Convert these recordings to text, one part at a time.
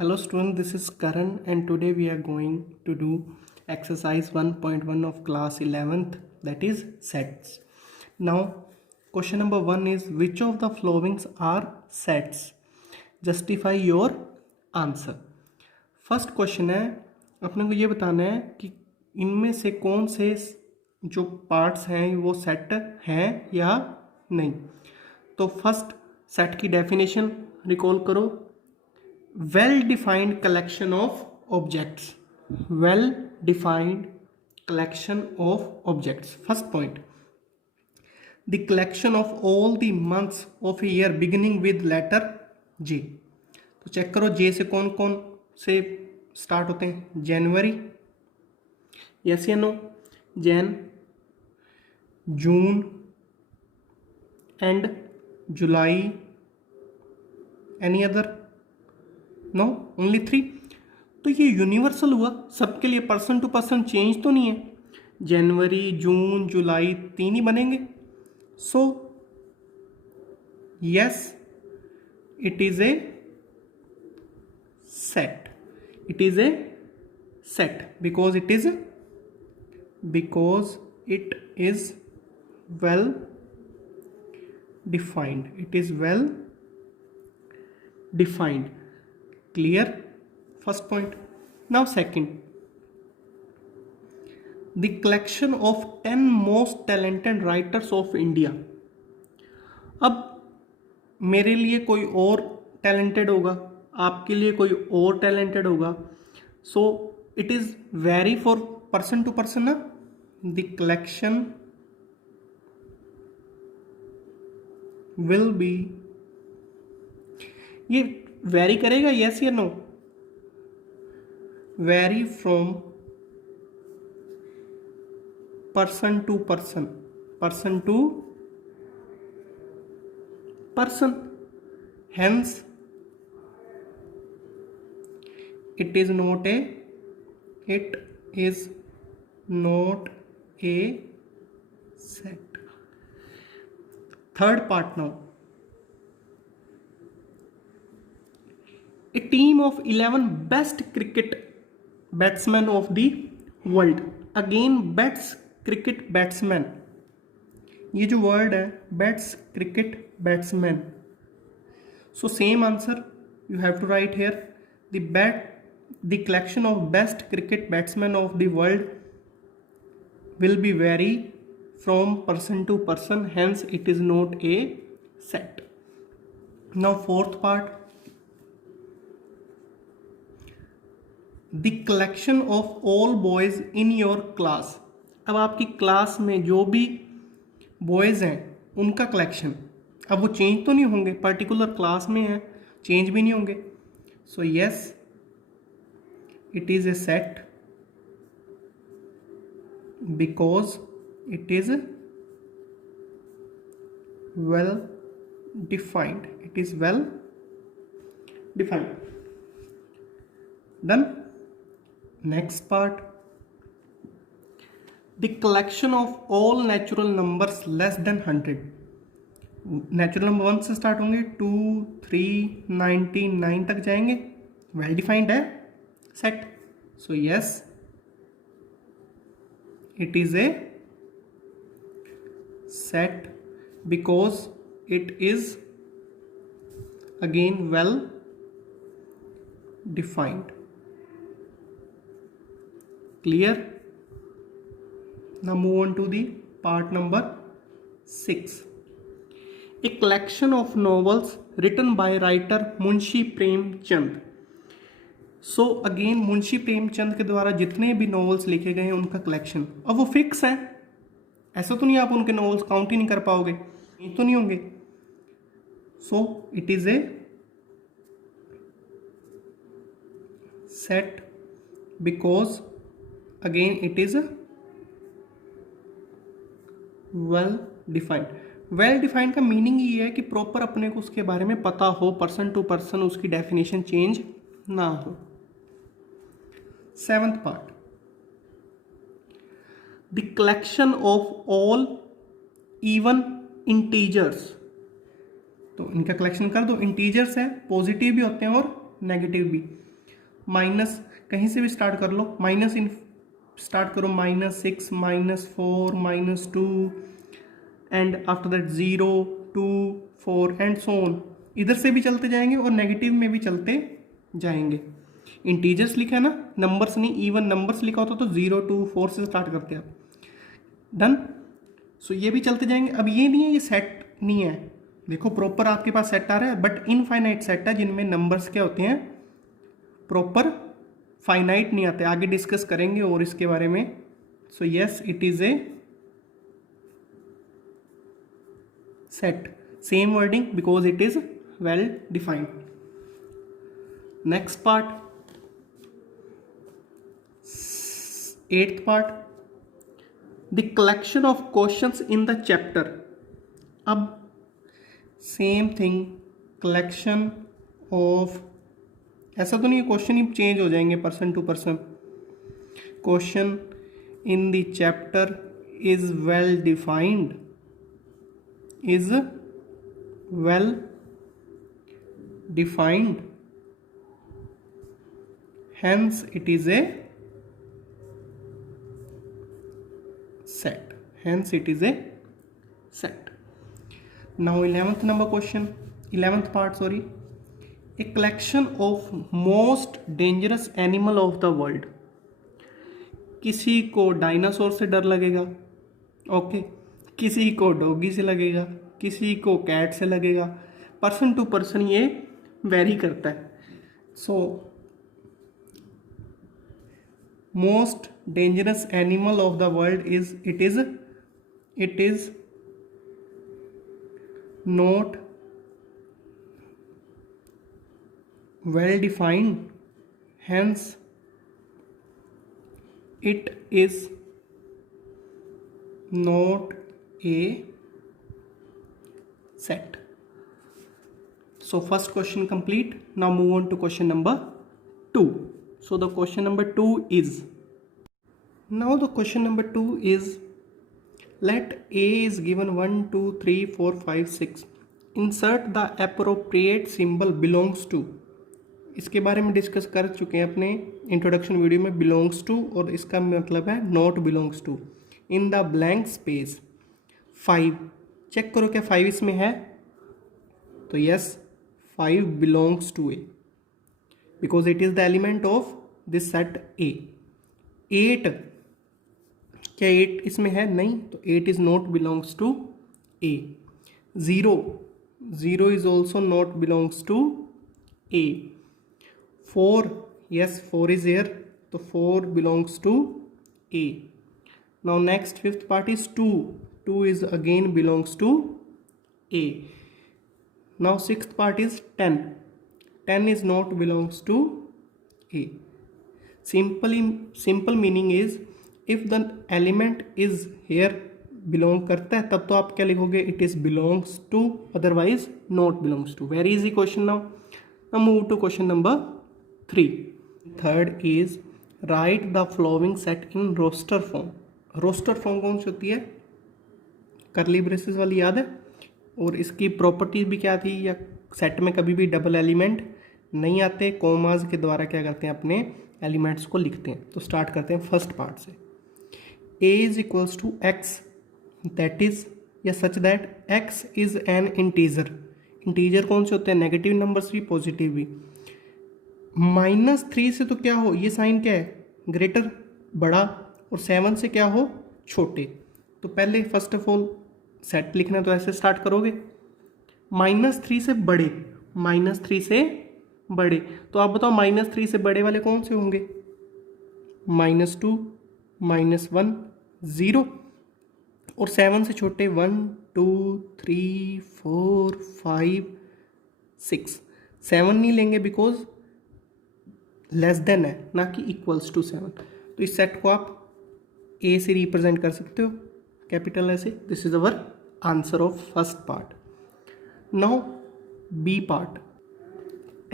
Hello student, this is Karan and today we are going to do exercise 1.1 of class 11th, that is sets. Now question number 1 is which of the following are sets? Justify your answer. First question है, अपने को ये बताना है कि इनमें से कौन से जो पार्ट्स हैं वो सेट हैं या नहीं. तो फर्स्ट सेट की डेफिनेशन रिकॉल करो. Well defined collection of objects. Well defined collection of objects. First point, the collection of all the months of year beginning with letter J. तो चेक करो जे से कौन कौन से स्टार्ट होते हैं. जनवरी, यस या नो. जैन, June and July. Any other? No, only 3. तो ये यूनिवर्सल हुआ सबके लिए, पर्सन टू पर्सन चेंज तो नहीं है. जनवरी, जून, जुलाई 3 ही बनेंगे. सो yes, it is A set. It is a set because it is well defined. It is well defined. Clear? First point. Now second, the collection of 10 most talented writers of India. अब मेरे लिए कोई और talented होगा, आपके लिए कोई और टैलेंटेड होगा. So it is vary for person to person ना. द कलेक्शन विल बी, ये वेरी करेगा यस या no. Vary from person to person, person to person. Hence it is not a set. Third part now, a team of 11 best cricket batsmen of the world. Again best cricket batsman, ये जो word है best cricket batsman. So same answer you have to write here. The collection of best cricket batsmen of the world will be vary from person to person, hence it is not a set. Now fourth part, the collection of all boys in your class. अब आपकी class में जो भी boys हैं उनका collection. अब वो change तो नहीं होंगे, पर्टिकुलर क्लास में है, चेंज भी नहीं होंगे. So yes, it is a set because it is well defined. It is well defined. Then next part, the collection of all natural numbers less than 100. Natural number 1 से start होंगे, 2, 3, 99 तक जाएंगे. Well defined है set. So yes, it is a set because it is again well defined. Clear? Now move on to the part number 6. A collection of novels written by writer Munshi Premchand. So again Munshi Premchand के द्वारा जितने भी novels लिखे गए हैं उनका collection. अब वो फिक्स है, ऐसा तो नहीं आप उनके नॉवेल्स काउंट ही नहीं कर पाओगे, ये तो नहीं होंगे. सो it is a set because again it is well defined. Well defined का मीनिंग ये है कि प्रॉपर अपने को उसके बारे में पता हो, पर्सन टू पर्सन उसकी डेफिनेशन चेंज ना हो. Seventh part, the collection of all even integers. तो इनका कलेक्शन कर दो. इंटीजर्स है, पॉजिटिव भी होते हैं और नेगेटिव भी. माइनस कहीं से भी स्टार्ट कर लो, माइनस इन स्टार्ट करो, -6 -4 -2 and after that 0 2 4 and so on. इधर से भी चलते जाएंगे और नेगेटिव में भी चलते जाएंगे। इंटीजर्स लिखा है ना, नंबर्स नहीं, इवन नंबर्स लिखा होता तो 0 2 4 से स्टार्ट करते आप। डन। सो ये भी चलते जाएंगे। अब ये नहीं है ये सेट नहीं है, देखो प्रॉपर आपके पास सेट आ रहा है, बट इनफाइनाइट सेट है जिनमें नंबर्स क्या होते हैं, प्रॉपर फाइनाइट नहीं आते। आगे डिस्कस करेंगे और इसके बारे में। So yes it is a set, same wording because it is well defined. Next part, 8th part, the collection of questions in the chapter. अब सेम थिंग, कलेक्शन ऑफ, ऐसा तो नहीं क्वेश्चन ही चेंज हो जाएंगे person to person. Question in the chapter is well defined, is well defined, hence it is a set, hence it is a set. Now 11th number question, 11th part sorry, a collection of most dangerous animal of the world। किसी को dinosaur से डर लगेगा, okay, किसी को doggy से लगेगा, किसी को कैट से लगेगा, पर्सन टू पर्सन ये वेरी करता है। सो most dangerous animal of the world is it is not well defined, hence it is not a set. So first question complete. Now move on to question number 2. So the question number 2 is, now the question number 2 is, let A is given 1 2 3 4 5 6, insert the appropriate symbol belongs to। इसके बारे में discuss कर चुके हैं अपने introduction video में, belongs to और इसका मतलब है not belongs to, in the blank space 5। Check करो क्या 5 इसमें है, तो yes 5 belongs to A because it is the element of this set A। 8 क्या 8 इसमें है, नहीं, तो 8 is not belongs to A। 0 is also not belongs to A। 4 yes 4 is here, तो 4 belongs to A। now next 5th part is 2 is again belongs to A। now 6th part is 10 is not belongs to A। simple meaning is if the element is here belong करता है तब तो आप क्या लिखोगे, it is belongs to, otherwise not belongs to। very easy question। now move to question number 3। third is write the following set in roster form। roster form कौन सी होती है, करली ब्रेसेस वाली, याद है, और इसकी प्रॉपर्टी भी क्या थी, या सेट में कभी भी डबल एलिमेंट नहीं आते, कॉमास के द्वारा क्या करते हैं अपने एलिमेंट्स को लिखते हैं। तो स्टार्ट करते हैं फर्स्ट पार्ट से। a is equals to x, that is या such that x is an integer. Integer कौन से होते हैं, नेगेटिव नंबर्स भी पॉजिटिव भी। -3 से तो क्या हो, ये साइन क्या है, ग्रेटर बड़ा, और 7 से क्या हो, छोटे। तो पहले फर्स्ट ऑफ ऑल सेट लिखना तो ऐसे स्टार्ट करोगे, -3 से बड़े, -3 से बड़े, तो आप बताओ -3 से बड़े वाले कौन से होंगे, -2 -1 0, और 7 से छोटे 1 2 3 4 5 6। 7 नहीं लेंगे बिकॉज लेस देन है, ना कि इक्वल्स टू 7। तो इस सेट को आप ए से रिप्रेजेंट कर सकते हो, कैपिटल ऐसे। This is our answer of first part. Now B part,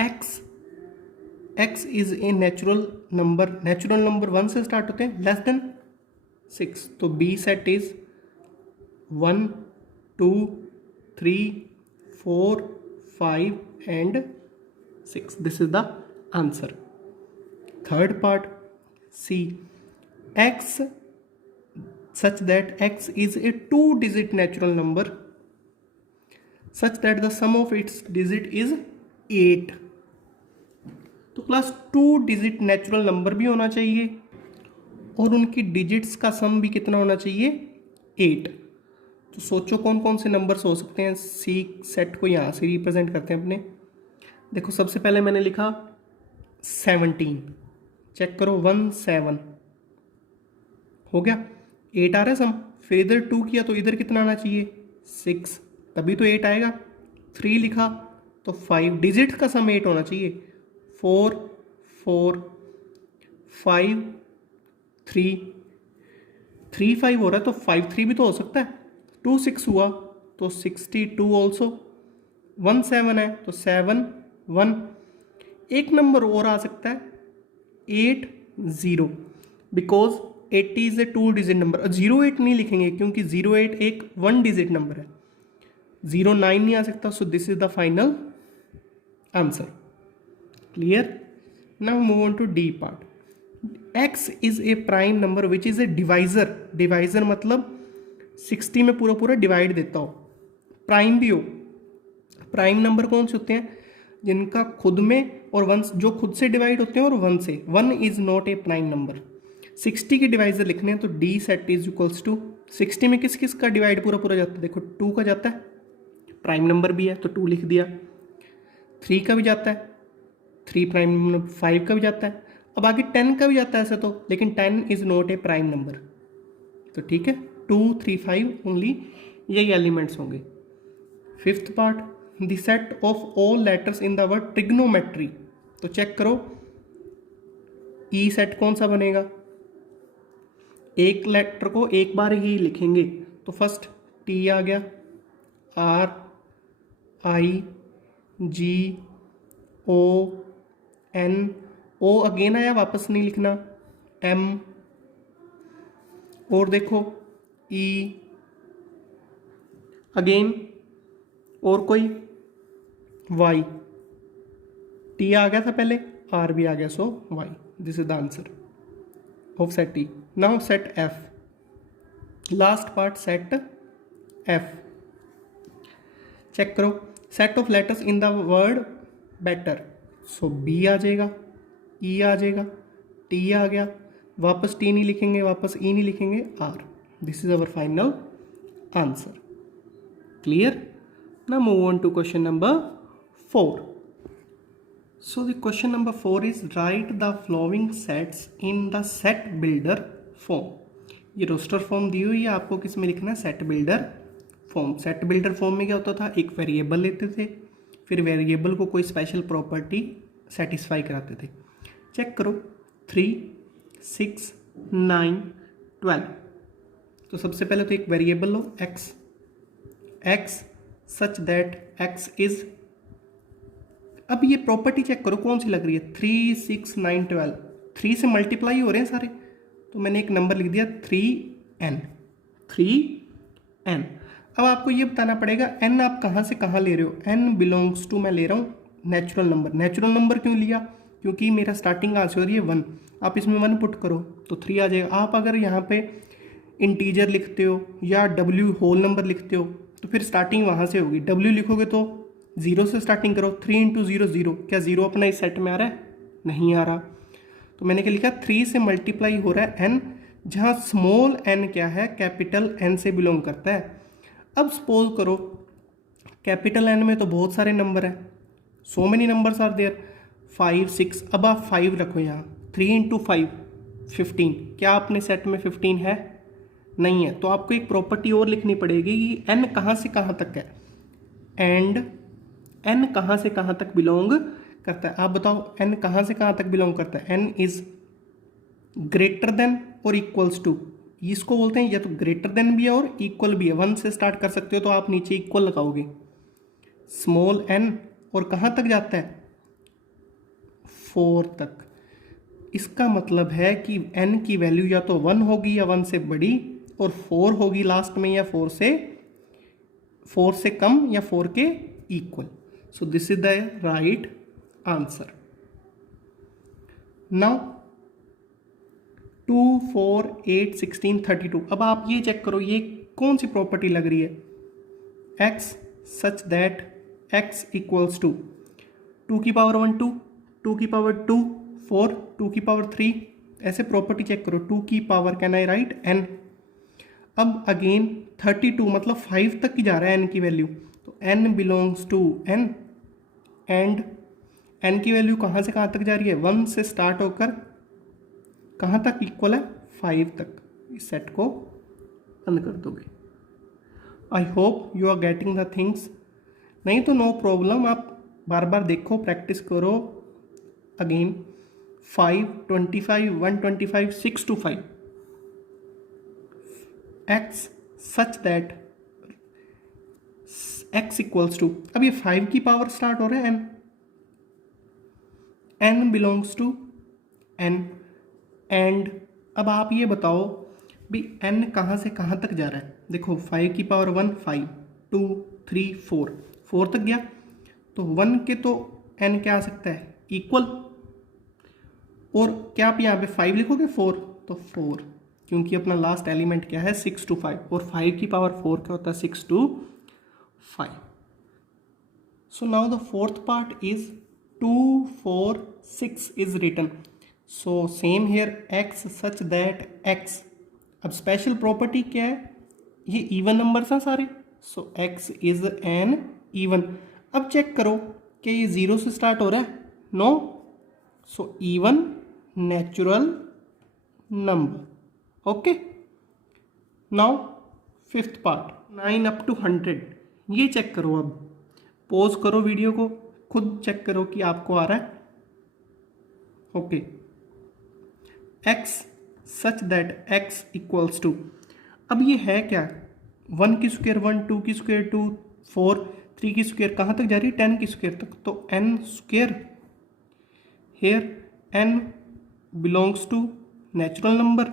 x is a natural number 1 से स्टार्ट होते हैं, लेस देन 6। तो B set is 1 2 3 4 5 and 6। This is the answer. Third part C x such that x is a 2-digit natural number such that the sum of its digit is 8। तो class 2-digit natural number भी होना चाहिए और उनकी digits का सम भी कितना होना चाहिए 8। तो सोचो कौन कौन से नंबर्स हो सकते हैं। सी सेट को यहाँ से रिप्रेजेंट करते हैं अपने। देखो सबसे पहले मैंने लिखा 17, चेक करो 17 हो गया, 8 आ रहा है सम। फिर इधर 2 किया तो इधर कितना आना चाहिए 6, तभी तो 8 आएगा। 3 लिखा तो 5, डिजिट का सम 8 होना चाहिए। 4 4 5 3 3 5 हो रहा है तो 5 3 भी तो हो सकता है। 2 6 हुआ तो 62 ऑल्सो। 1 7 है तो 7 1। एक नंबर और आ सकता है 8 0, because 80 is a 2-digit number. 08 नहीं लिखेंगे क्योंकि 08 एक 1-digit नंबर है। 09 नहीं आ सकता। So this is the final answer. Clear. Now move on to D part. x is a prime number which is a divisor. Divisor मतलब 60 में पूरा पूरा डिवाइड देता हो, प्राइम भी हो। प्राइम नंबर कौन से होते हैं जिनका खुद में और वन, जो खुद से डिवाइड होते हैं और वन से। 1 is not a prime number. 60 के डिवाइजर लिखने हैं तो D set is equals to 60 में किस किस का डिवाइड पूरा पूरा जाता है। देखो 2 का जाता है, प्राइम नंबर भी है तो 2 लिख दिया। 3 का भी जाता है, 3 प्राइम नंबर। 5 का भी जाता है। अब आगे 10 का भी जाता है ऐसे तो, लेकिन 10 is not a prime number. तो ठीक है 2 3 5 ओनली यही एलिमेंट्स होंगे। Fifth part the set of all letters in the word trigonometry. तो चेक करो ई सेट कौन सा बनेगा। एक लेटर को एक बार ही लिखेंगे तो फर्स्ट टी आ गया, R I G O N, O again आया वापस नहीं लिखना, एम, और देखो ई अगेन, और कोई वाई, टी आ गया था पहले, आर भी आ गया, so Y. This is the answer of set T. Now set F, last part set F. Check करो set of letters in the word better. So B आ जाएगा, ई आ जाएगा, टी आ गया, वापस टी नहीं लिखेंगे, वापस ई नहीं लिखेंगे, R. This is our final answer. Clear. Now move on to question number 4. So the question number 4 is write the following sets in the set builder form. ये रोस्टर फॉर्म दी हुई है आपको, किस में लिखना है set builder form. Set builder form में क्या होता था, एक वेरिएबल लेते थे, फिर वेरिएबल को कोई स्पेशल प्रॉपर्टी सेटिस्फाई कराते थे। चेक करो 3 6 9 12। तो सबसे पहले तो एक variable low x, x such that x is, अब ये प्रॉपर्टी चेक करो कौन सी लग रही है, 3 6 9 12, 3 से मल्टीप्लाई हो रहे हैं सारे, तो मैंने एक नंबर लिख दिया 3n, 3n। अब आपको ये बताना पड़ेगा n आप कहाँ से कहाँ ले रहे हो। n बिलोंग्स टू, मैं ले रहा हूँ नेचुरल नंबर। नेचुरल नंबर क्यों लिया, क्योंकि मेरा स्टार्टिंग आज हो रही है 1, आप इसमें 1 पुट करो तो 3 आ जाएगा। आप अगर यहाँ पे इंटीजर लिखते हो या w होल नंबर लिखते हो तो फिर स्टार्टिंग वहाँ से होगी। w लिखोगे तो 0 से स्टार्टिंग करो, 3 इंटू 0 0। क्या 0 अपना इस सेट में आ रहा है, नहीं आ रहा, तो मैंने क्या लिखा 3 से मल्टीप्लाई हो रहा है n, जहाँ स्मॉल n क्या है कैपिटल n से बिलोंग करता है। अब सपोज करो कैपिटल n में तो बहुत सारे नंबर हैं, so many numbers are there, 5 6। अब आप 5 रखो यहाँ, 3 इंटू 5 15। क्या अपने सेट में 15 है, नहीं है, तो आपको एक प्रॉपर्टी और लिखनी पड़ेगी कि n कहाँ से कहाँ तक है, एंड n कहाँ से कहाँ तक बिलोंग करता है। आप बताओ n कहाँ से कहाँ तक बिलोंग करता है। n इज ग्रेटर देन और इक्वल्स टू, इसको बोलते हैं या तो ग्रेटर देन भी है और इक्वल भी है। 1 से स्टार्ट कर सकते हो तो आप नीचे इक्वल लगाओगे, स्मॉल n, और कहाँ तक जाता है 4 तक। इसका मतलब है कि n की वैल्यू या तो 1 होगी या 1 से बड़ी, और 4 होगी लास्ट में, या 4 से कम या 4 के equal. So this is the right answer. Now 2, 4, 8, 16, 32। अब आप ये चेक करो ये कौन सी प्रॉपर्टी लग रही है, x such that x equals to 2 की पावर 1 2, 2 की पावर 2 4, 2 की पावर 3, ऐसे प्रॉपर्टी चेक करो। 2 की power can I right n। अब अगेन 32 मतलब 5 तक की जा रहा है n की वैल्यू, तो n belongs to n and n की वैल्यू कहाँ से कहाँ तक जा रही है, 1 से स्टार्ट होकर कहाँ तक इक्वल है, 5 तक। इस सेट को बंद कर दोगे। I hope you are getting the things, नहीं तो नो प्रॉब्लम, आप बार बार देखो, प्रैक्टिस करो। Again 5, 25, 125, 6 to 5, x such that x equals to, अब ये 5 की पावर स्टार्ट हो रहा है n belongs to n and अब आप ये बताओ भी n कहाँ से कहाँ तक जा रहा है। देखो 5 की पावर 1 5, 2, 3, 4 तक गया, तो 1 के तो n क्या आ सकता है इक्वल, और क्या आप यहाँ पे 5 लिखोगे 4, तो 4 क्योंकि अपना लास्ट एलिमेंट क्या है 6 to 5 और 5 की पावर 4 क्या होता है 6 to 5। So now the fourth part is 2, 4, 6 is written. So same here x such that x, अब स्पेशल प्रॉपर्टी क्या है, ये इवन नंबर्स हैं सारे, so x is an even. अब चेक करो कि ये 0 से स्टार्ट हो रहा है, no, so even natural number. Okay, now fifth part 9 up to 100, ये चेक करो। अब पॉज करो वीडियो को, खुद चेक करो कि आपको आ रहा है। Okay, x such that x equals to, अब ये है क्या, 1 की स्क्वायर 1, 2 की स्क्वायर 2, 4, 3 की स्क्वायर कहाँ तक जा रही है 10 की स्क्वायर तक, तो n square, here n belongs to natural number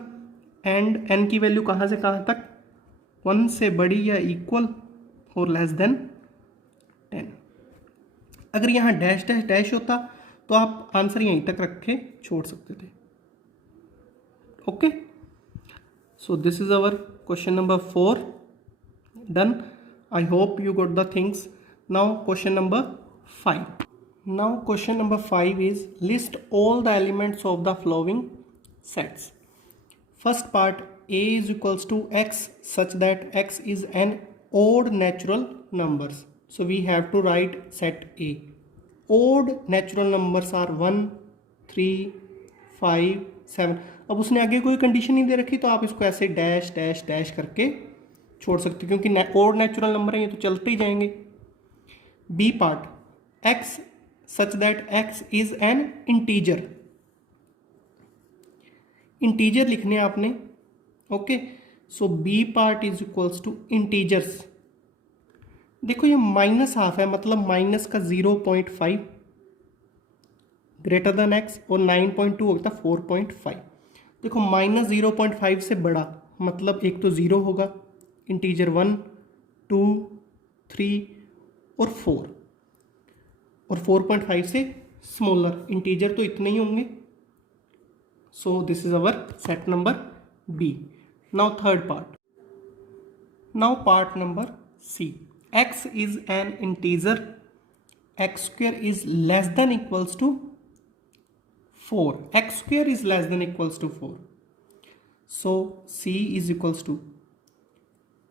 and n की वैल्यू कहाँ से कहाँ तक, 1 से बड़ी या इक्वल और लेस देन 10। अगर यहाँ डैश डैश डैश होता तो आप आंसर यहीं तक रख के छोड़ सकते थे। Okay, so this is our question number 4 done. I hope you got the things. Now question number 5। Now question number 5 is list all the elements of the following sets. First part, a is equals to x such that x is an odd natural numbers. So we have to write set A. Odd natural numbers are 1, 3, 5, 7. अब उसने आगे कोई condition नहीं दे रखी तो आप इसको ऐसे डैश डैश डैश करके छोड़ सकते हो क्योंकि odd natural number है ये तो चलते ही जाएंगे। B part, x such that x is an integer, integer लिखने आपने। Okay, so B part is equals to integers. देखो ये माइनस हाफ है मतलब माइनस का 0.5 ग्रेटर देन एक्स और 9.2 होता है 4.5। देखो माइनस 0.5 से बड़ा मतलब एक तो 0 होगा, इंटीजर 1, 2, 3 और 4, और 4.5 से स्मॉलर इंटीजर तो इतने ही होंगे। So this is our set number B. Now third part, now part number C. X is an integer, X square is less than equals to 4, X square is less than equals to 4, so C is equals to,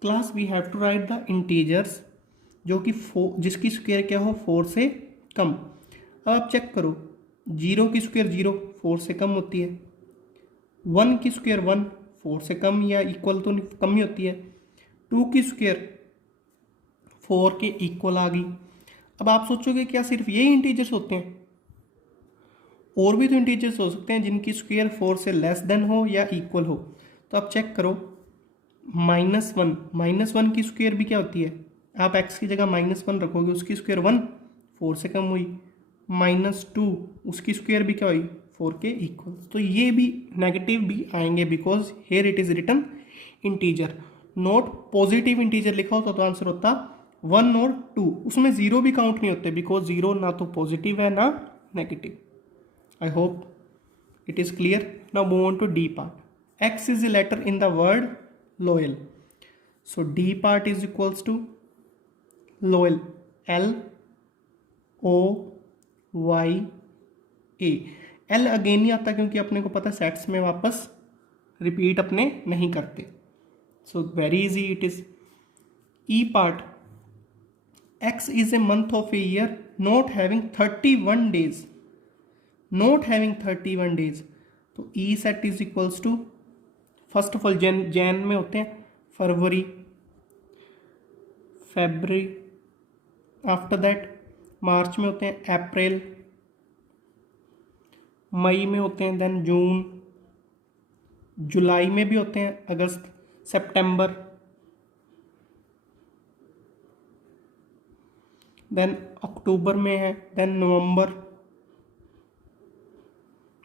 class we have to write the integers जो कि 4 जिसकी square क्या हो 4 से कम। अब आप check करो 0 की स्क्वायर 0 4 से कम होती है, 1 की स्क्वायर 1 4 से कम या इक्वल तो कम ही होती है, 2 की स्क्वायर 4 के इक्वल आ गई। अब आप सोचोगे क्या सिर्फ यही इंटीजर्स होते हैं, और भी तो इंटीजर्स हो सकते हैं जिनकी स्क्वायर 4 से लेस देन हो या इक्वल हो। तो आप चेक करो -1 की स्क्वायर भी क्या होती है, आप x की जगह -1 रखोगे उसकी स्क्वायर 1 4 से कम हुई, -2 उसकी स्क्वायर भी क्या हुई 4 के इक्वल। तो ये भी नेगेटिव भी आएंगे because here it is written integer, not positive integer लिखा होता तो आंसर होता 1 और 2, उसमें 0 भी काउंट नहीं होते बिकॉज 0 ना तो पॉजिटिव है ना negative. I hope it is clear. Now move on to D part. X is a letter in the word loyal. So D part is equals to loyal, LOYA. L again नहीं आता क्योंकि अपने को पता sets में वापस repeat अपने नहीं करते. So very easy it is. E part, X is a month of a year not having 31 days. Not having 31 days. तो E set is equals to, first of all Jain में होते हैं फरवरी, फेब्रुवरी, आफ्टर दैट मार्च में होते हैं अप्रैल, मई में होते हैं देन जून, जुलाई में भी होते हैं अगस्त, सितंबर, देन अक्टूबर में है, देन नवंबर,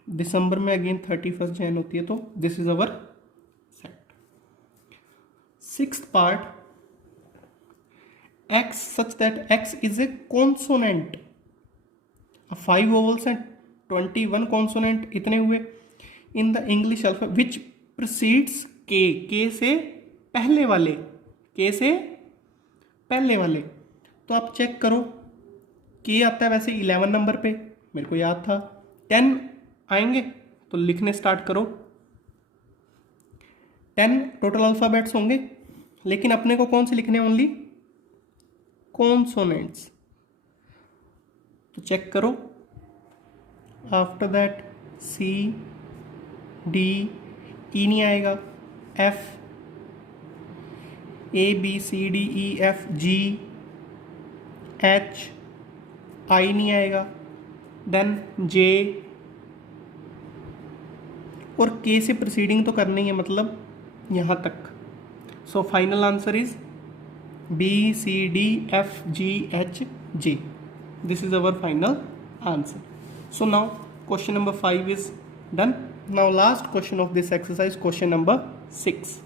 दिसंबर में अगेन 31 जैन होती है. तो this is our set. Sixth part, X such that X is a consonant. 5 vowels and 21 consonant इतने हुए in the English alphabet which precedes K. K से पहले वाले, K से पहले वाले. तो आप चेक करो, K आता है वैसे 11 नंबर पे, मेरे को याद था. 10 आएंगे तो लिखने स्टार्ट करो. 10 टोटल अल्फ़ाबेट्स होंगे, लेकिन अपने को कौन से लिखने हैं? Only consonants. तो चेक करो. After that C, D, E नहीं आएगा, F, A, B, C, D, E, F, G, H, I नहीं आएगा, देन J और K से प्रोसीडिंग तो करनी है, मतलब यहाँ तक. So final answer is B, C, D, F, G, H, J. This is our final answer. So now question number 5 is done. Now last question of this exercise, question number 6.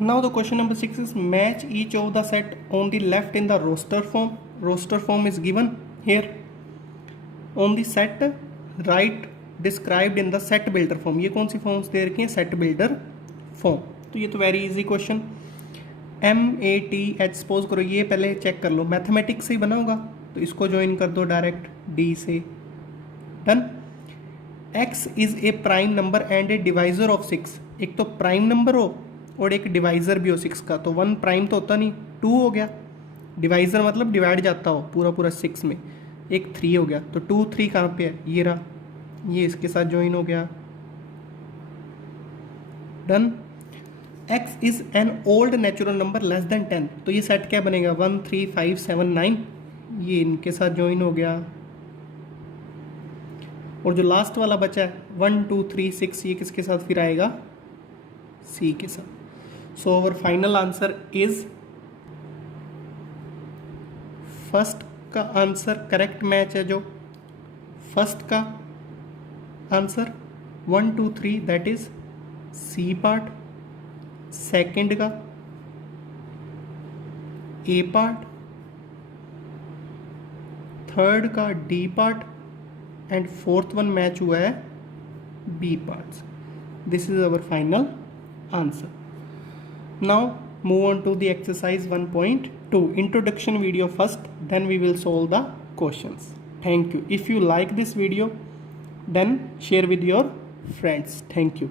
Now the question number 6 is match each of the set on the left in the roster form. Roster form is given here. On the set right described in the set builder form. ये कौन सी forms they रखी हैं? Set builder form. तो ये तो very easy question. MATH suppose करो, ये पहले चेक कर लो, मैथमेटिक्स से ही बना होगा, तो इसको ज्वाइन कर दो डायरेक्ट D से. Done. X is a prime number and A divisor of 6. एक तो प्राइम नंबर हो और एक डिवाइजर भी हो 6 का. तो 1 प्राइम तो होता नहीं, 2 हो गया. डिवाइजर मतलब डिवाइड जाता हो पूरा पूरा 6 में. एक 3 हो गया. तो 2 3 कहाँ पे है? ये रहा, ये इसके साथ ज्वाइन हो गया. Done. X is an old natural number less than 10. तो ये सेट क्या बनेगा? 1 3 5 7 9. ये इनके साथ ज्वाइन हो गया. और जो लास्ट वाला बचा है 1 2 3 6, ये किसके साथ फिर आएगा? C के साथ. So our final answer is, first का आंसर करेक्ट मैच है. जो फर्स्ट का answer 1 2 3 that is C part. Second का A पार्ट, थर्ड का D part and fourth one match हुआ है B parts. This is our final answer. Now move on to the exercise 1.2 introduction video first, then we will solve the questions. Thank you. If you like this video, then share with your friends. Thank you.